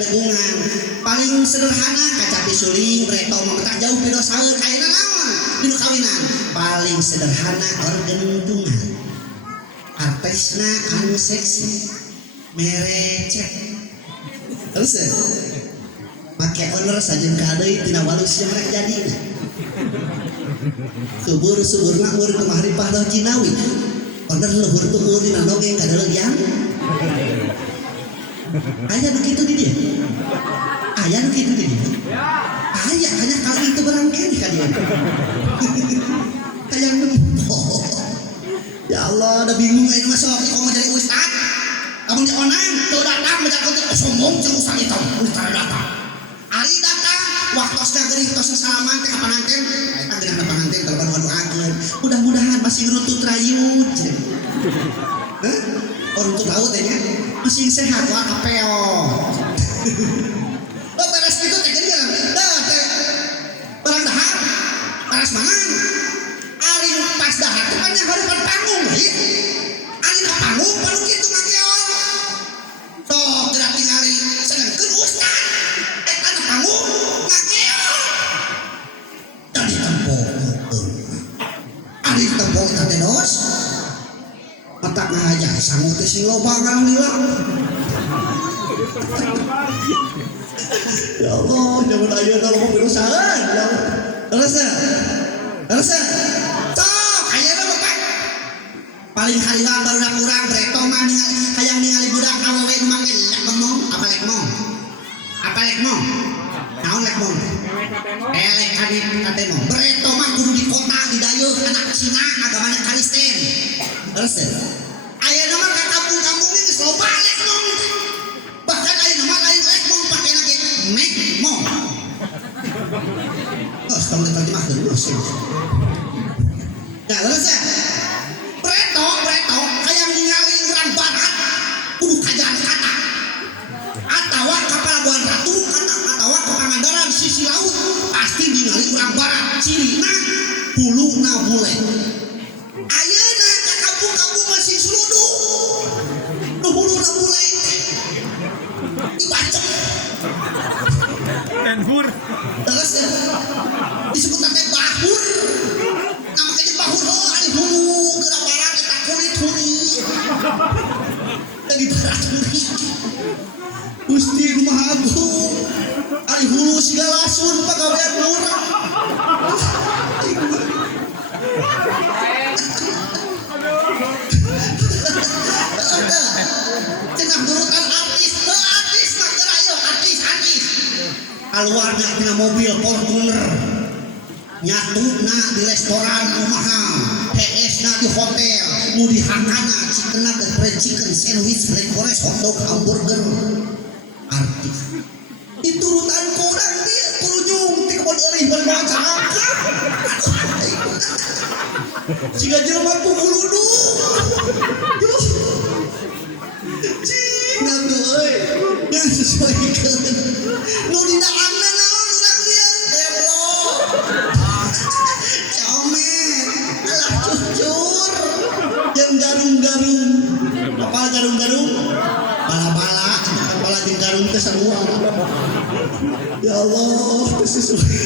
tegungan paling sederhana kaca pisuling reto memetah jauh pido saeur ayeuna naon dinu kawinan paling sederhana organ tunggal artesna anu seksi merecet terus make owner sajeun kadeuy tina walus yang rek jadina subur-suburna urang kemahripah doh Cinawi owner luhur tuh urang dongeng kadeuleuyang aya nu kitu di dieu aya nu kitu di dieu aya hanya kali itu berangkene ka dieu aya nu ya Allah udah bingung ayeuna mah sok kamu jadi ustad kamu di onang teu datang baca kuntit sombong jeung ustad itu ustad datang ari datang waktosna geuning tos salaman teh ka panganten eta geunang ka panganten kalau doakeun mudah-mudahan masih nutut rayut orang tuh tahu teh nya masih sehat wah kapeo oh beres itu teh geuning dah teh barang dahar beres mangan ari pas dahar teh kan hareupan panggung ieu ari na panggung baru kitu makeo sok gerak tingali senengkeun ustad eta na panggung makeo tadi tempok ari tempok teh dos mata ngajar sangu teh sing loba alhamdulillah ya Allah jangan ayeuna loba pirusahaan ya terus sok ayeuna Bapak paling hariwang barudak urang breto mah hayang ningali budak awewe nu make lek ngomong apa lek mong naon lek mong elek kadit katemo breto mah kudu di kota di dayeuh anak Cina agamana Kristen terus ayeuna mah ka kampung-kampung geus loba lek mong bahkan ayeuna mah lain lek mong pakena ge mek mong tong diterjemahkeun dulu sih nah terus breto hayang ningali urang barat kudu ka Jakarta atawa ka Pelabuhan Ratu atawa ka Pangandaran sisi laut pasti ningali urang barat cirina huluna bule ayeuna ka kampung-kampung masih seluduh nu huluna bule dibacem Tenhur terus disebut teh bahur nama kayak bahur ari hulu geura barat eta kulit huri dari barat huri Gusti Maha Agung ari hulu segala sun pagawean murah cenah durutan artis mah geura ayo artis keluarnya tina mobil Fortuner nyatuna di restoran nu mahal PS-na di hotel nu dihangana cikena ke fried chicken sandwich black forest hotdog hamburger artis diturutan kurang dia kurujung ti kebon eurih ban baca jika jelema punguludu cing atuh euy nya sesuaikeun nu didaangna naon urang dia deblok comet alah cucur jeung garung-garung apa garung-garung bala-bala kepala jeung garung teh sarua ya Allah teu sesuai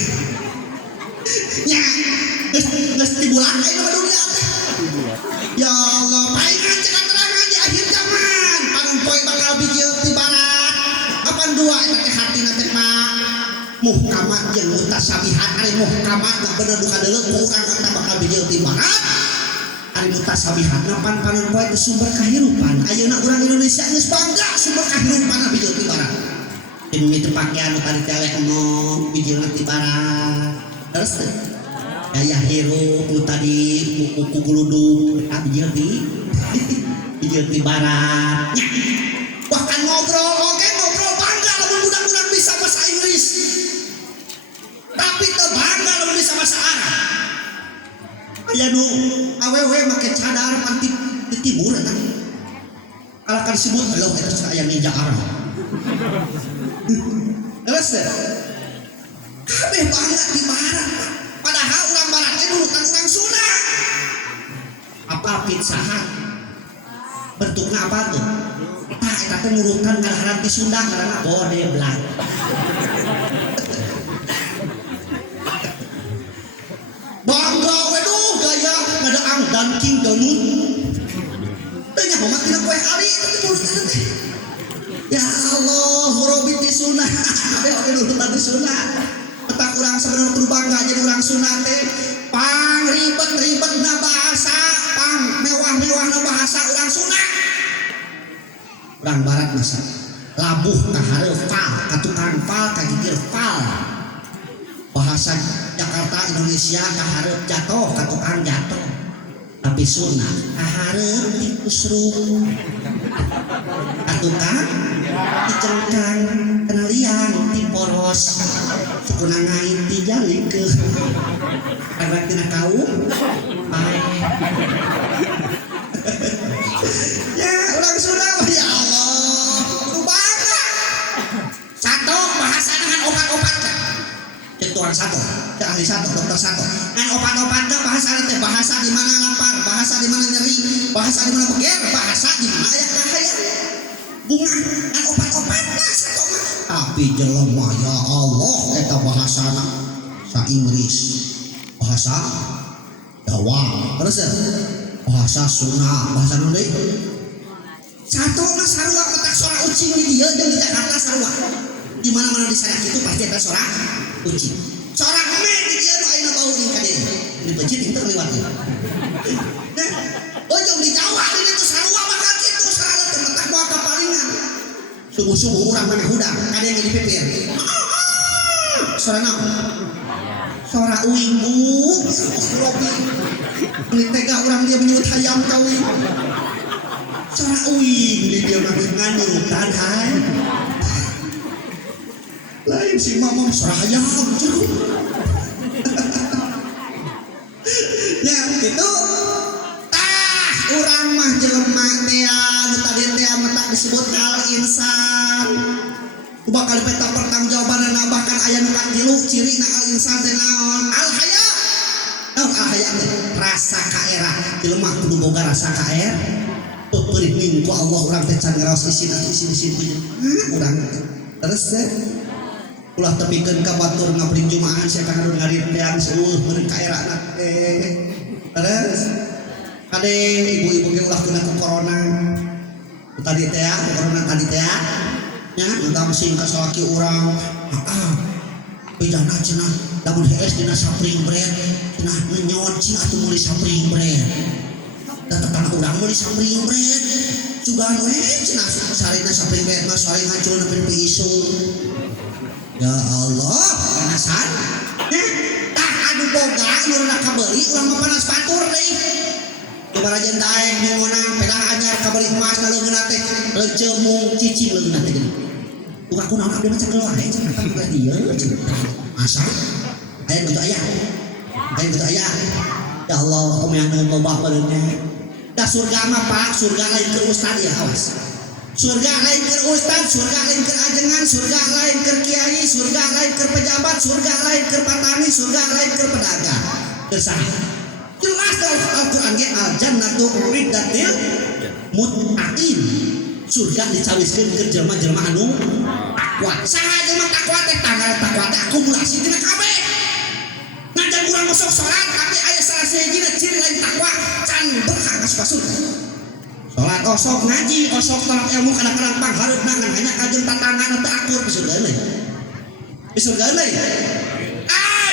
nya geus tibulan ayeuna dunia teh ya Allah paingan cek terangan di akhir zaman panon poe bakal bijil ti barat kapan dua eta teh hartina teh mah muhkamat jeung mutasabihat ari muhkamat mah bener duka deuleu urang eta bakal bijil ti barat ari mutasabihatna pan panon poe teh sumber kahirupan ayeuna urang Indonesia geus bangga sumber kahirupanna bijil ti barat tinu itu pakaian tadi teh ngomong bijil ti barat terus daya hirup nu tadi buku guludug bijil ti barat bahkan ngobrol bangga lamun budak-budak bisa bahasa Inggris tapi teu bangga lamun bisa bahasa Arab aya nu awewe make cadar panti di timur eta kalau kan disebut halo eta aya ninja Arab terus kabeh bangga di barat padahal urang barat teh nurutan urang Sunda apa pizza bentuknya apa tuh eta teh nurutan kadang-kadang di Sunda karena godeblak. Bangga weduh gaya ngadaang Dunkin Donut. Tanya mama tina kue hari tapi nurutan teh. Ya Allah, horobit di Sunda. Tapi nurutan di Sunda. Petak urang sebenarnya kudu bangga jadi urang Sunda teh. Pang ribet-ribet na bahasa, pang mewah-mewah na bahasa urang Sunda. Urang barat masa labuh ka hareup fal, ka tukang fal, ka gigir fal. Bahasa Jakarta Indonesia ka hareup jatuh, ka tukang jatuh. Tapi Sunda ka hareup dikusrung. Ka tukang dicengkang, kana liang diporos. Sukuna ngain dijalikeun. Karena tina kaum ya orang Sunda ya Allah kudu bangga satu bahasa dengan obat-obat ketuan satu ke ahli satu dokter satu dengan obat-obat ke bahasa teh bahasa di mana lapar bahasa di mana nyeri bahasa di mana beger bahasa di mana aya kahaya bunga dengan obat-obatna satu tapi jelema ya Allah eta bahasana sa Inggris bahasa Jawa terus ya bahasa Sunda bahasa Nunda satu mah sarua petak suara ucing di dia dan di Jakarta sarua di mana-mana di sana itu pasti ada suara ucing suara me di dia nu ayeuna bau di kade di pecit itu lewat ya nah ojong di Jawa ini tuh sarua bakal kitu sarua teh petak moal kapalingan subuh-subuh urang maneh hudang kade yang dipipir suara naon suara uing bu ini tega orang dia menyebut hayam kawin suara uing dia nganyutan hai lain si mama suara hayam ya gitu orang mah jelema teh nu tadi teh mata disebut al insan bakal peta pertanggungjawaban bahkan aya nu katilu ciri na al insan teh naon al haya naon al haya rasa kaera jelema kudu boga rasa kaer peupeurih minggu Allah urang teh can ngaraos isin urang terus teh ulah tepikeun ka batur ngabring jumaahan sia kana ngarintean seueuh meureun kaera na teh terus kade ibu-ibu ge ulah kena ku corona tadi teh corona tadi teh nya ngam sing ka salaki urang bejana cenah lamun HS dina spring bread cenah nyot cing atuh meuli spring bread da tetangga urang meuli spring bread jugaan we cenah sarena spring bread mah sore ngancul nepi isu ya Allah panasan tah anu boga nu rada kabeuli urang mah panas batur deui ibarajeun daeng mengonang pedah anyar kabeuli emas na leungeunna teh leuceumung cicing leungeunna teh bukan aku naon abdi mah cekel wae cenah kan bukan dia asa aya gitu aya ya Allah omeangeun loba peureunnya da surga mah Pak surga lain keur ustad ya awas surga lain keur ustad surga lain keur ajengan surga lain keur kiai surga lain keur pejabat surga lain keur petani surga lain keur pedagang keur saha jelas dalam Al-Qur'an ge al jannatu uiddatil muttaqin surga dicawiskeun ke jelema-jelema anu takwa. Saha jelema takwa teh tanggal takwa teh akumulasi dina kabeh. Najan urang masuk salat tapi aya salah sahijina ciri lain takwa can berhak masuk surga. Salat osok ngaji osok talak ilmu kadang-kadang panghareup nangan hanya kajeun tatangan teu akur di surga deui. Di surga deui.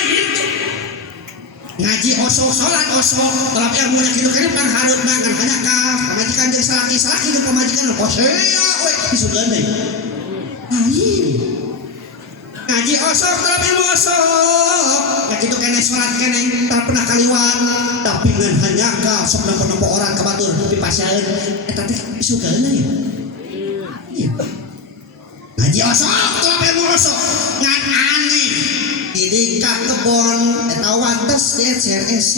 Itu ngaji osok salat osok talak ilmu nya kitu kana panghareup nangan hanya ka pamajikan jeung salaki-salaki jeung pamajikan posea we di surga deui. Ngaji osok talak ilmu osok ya kitu kene salat kene tara pernah kaliwat tapi ngan hanya ka sok nampa orang ka batur tapi pasaeun eta teh di surga deui. Ngaji osok talak ilmu osok ngan aneh di ka kebon eta wates di CRS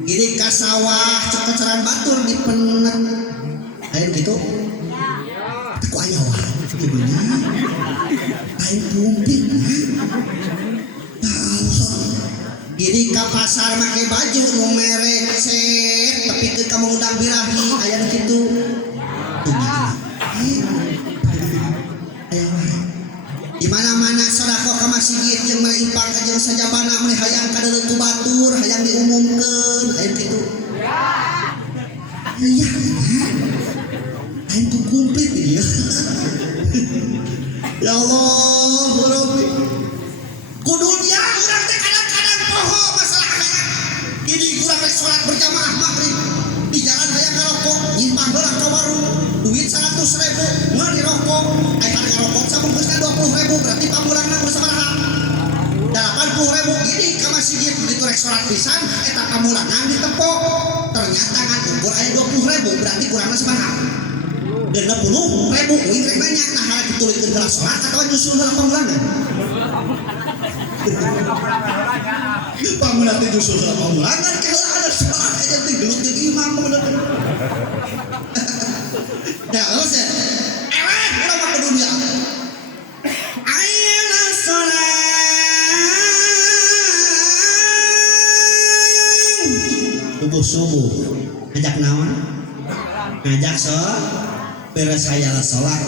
di ka sawah ceceran batur dipenet aya gitu aku aya wae gimana aya pumpit ya Allah di ka pasar make baju nu merek set tapi ke kamu undang birahi aya kitu di mana-mana sodako ke masjid yang melimpang ke jeung sajabana meni hayang kadeuleu ku batur hayang diumumkeun aya kitu iya aing ku kumplit ieu ya Allah Rabbi kudunya urang teh kadang-kadang poho masalah akhirat ini urang rek salat berjamaah maghrib di jalan hayang ngarokok nyimpang heula ka warung duit 100.000 ngeuli rokok aya harga rokok sabungkusna 20.000 berarti pamulangna kudu sabaraha 80.000 ini ka masjid begitu rek salat pisan eta pamulangan ditepok ternyata ngan ukur aya 20.000 berarti kurangna sabaraha 60.000 uing rek nanya nah harap ditulikeun heula salat atawa nyusul heula pamulangan pamulangan teh nyusul heula pamulangan ke heula ada salat aja teh gelut jeung imam bener ya terus ya urang mah kudu dunia ayeuna salat subuh ngajak naon ngajak beres saya lah sholat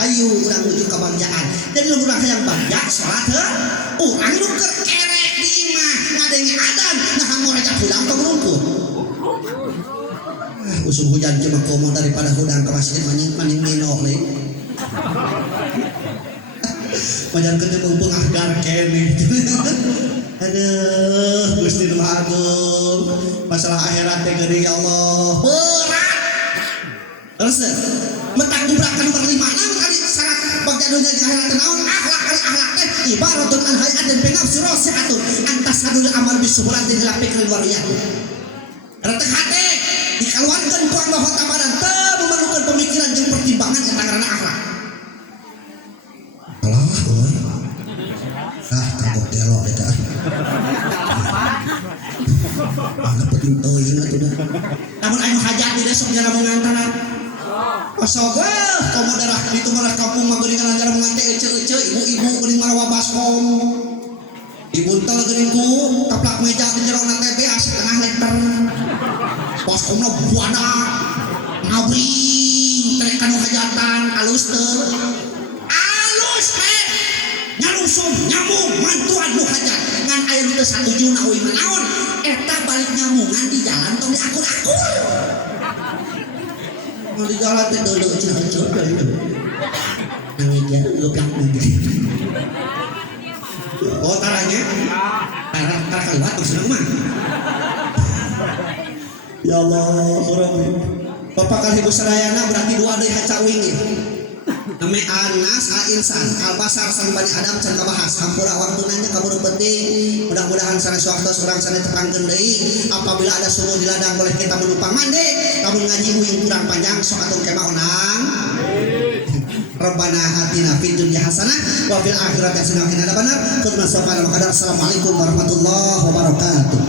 ayo urang menuju kebahagiaan jadi lu urang hayang bagja sholat urang nu kerek di imah ngadengi adan nah ngorejak hudang ke rumput usum hujan cuma komo daripada hudang ke masjid maning minok nih Majan ketemu pengahgar kene. Aduh, Gusti Nu Agung. Masalah akhirat teh gede ya Allah. Berat. Terus mentak gubrakan nomor 5 kali syarat bagja dunia di akhirat teh naon? Akhlak teh ibaratun an hayat dan pengap surasihatun. Antas hadul amal bisuhulatin ila fikrin wariyat. Rete hate dikeluarkan ku Allah Ta'ala teu memerlukan pemikiran jeung pertimbangan eta karena akhlak. Kagok dialog eta. Angkat penting teuing atuh dah. Namun anu hajat di desok jara mengantaran. Osoge komo darah ditu marah kampung mah geuningan jara mengante ece-ece ibu-ibu geuning marawa baskom. Dibuntel geuning ku taplak meja di jero na teh setengah liter. Baskomna buana ngabring terek kanu hajatan alus teu. Alus teh nyarusum nyamung mantuan nu hajat ngan aya nu teu satujuna euy naon eta balik nyamungan di jalan tong diakur-akur nu di jalan teh deuleu ceuk deuleu angin geblak mobil oh taranya tar kaliwat terus mah ya Allah Rabbi Bapak kali ibu sadayana berarti dua deui haca uing Name Anas Al-Insan Al-Basar sang Bani Adam can kabahas hampura waktu nanya kaburu penting mudah-mudahan sanes waktu surang sanes tepangkeun deui apabila ada sumur di ladang boleh kita menumpang mandi kamu ngaji yang kurang panjang sok atuh kemah onang Rabbana atina fid dunya hasanah wa fil akhirati hasanah wa qina adzabannar. Assalamualaikum warahmatullahi wabarakatuh.